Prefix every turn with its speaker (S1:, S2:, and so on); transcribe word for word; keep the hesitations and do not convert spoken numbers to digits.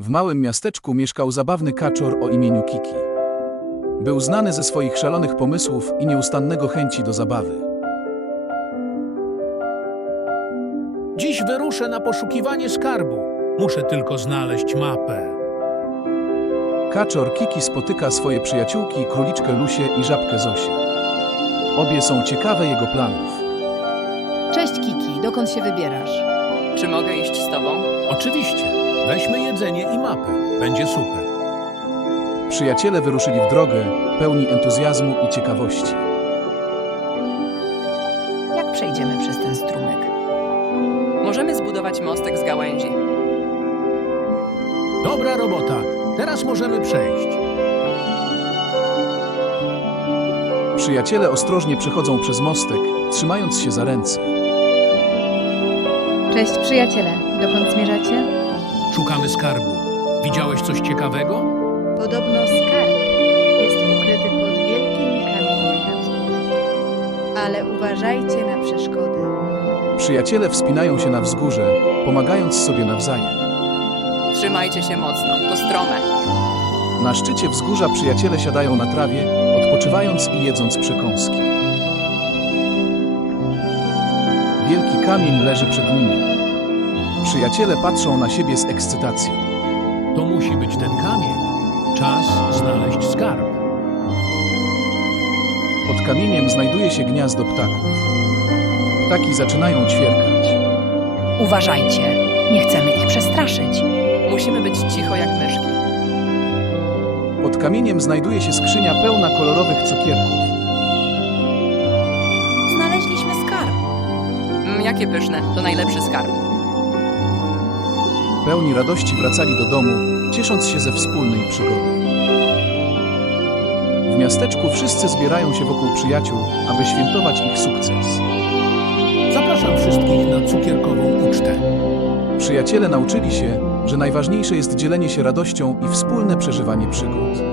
S1: W małym miasteczku mieszkał zabawny kaczor o imieniu Kiki. Był znany ze swoich szalonych pomysłów i nieustannego chęci do zabawy.
S2: Dziś wyruszę na poszukiwanie skarbu. Muszę tylko znaleźć mapę.
S1: Kaczor Kiki spotyka swoje przyjaciółki, króliczkę Lusię i żabkę Zosię. Obie są ciekawe jego planów.
S3: Cześć Kiki, dokąd się wybierasz?
S4: Czy mogę iść z tobą?
S2: Oczywiście. Weźmy jedzenie i mapę. Będzie super.
S1: Przyjaciele wyruszyli w drogę, pełni entuzjazmu i ciekawości.
S3: Jak przejdziemy przez ten strumyk?
S4: Możemy zbudować mostek z gałęzi.
S2: Dobra robota. Teraz możemy przejść.
S1: Przyjaciele ostrożnie przechodzą przez mostek, trzymając się za ręce.
S5: Cześć przyjaciele, dokąd zmierzacie?
S2: Szukamy skarbu. Widziałeś coś ciekawego?
S5: Podobno skarb jest ukryty pod wielkim kamieniem na wzgórzu. Ale uważajcie na przeszkody.
S1: Przyjaciele wspinają się na wzgórze, pomagając sobie nawzajem.
S4: Trzymajcie się mocno, to strome.
S1: Na szczycie wzgórza przyjaciele siadają na trawie, odpoczywając i jedząc przekąski. Wielki kamień leży przed nimi. Przyjaciele patrzą na siebie z ekscytacją.
S2: To musi być ten kamień. Czas znaleźć skarb.
S1: Pod kamieniem znajduje się gniazdo ptaków. Ptaki zaczynają ćwierkać.
S3: Uważajcie, nie chcemy ich przestraszyć.
S4: Musimy być cicho jak myszki.
S1: Pod kamieniem znajduje się skrzynia pełna kolorowych cukierków.
S3: Znaleźliśmy skarb.
S4: Mm, jakie pyszne, to najlepszy skarb.
S1: Pełni radości wracali do domu, ciesząc się ze wspólnej przygody. W miasteczku wszyscy zbierają się wokół przyjaciół, aby świętować ich sukces.
S2: Zapraszam wszystkich na cukierkową ucztę.
S1: Przyjaciele nauczyli się, że najważniejsze jest dzielenie się radością i wspólne przeżywanie przygód.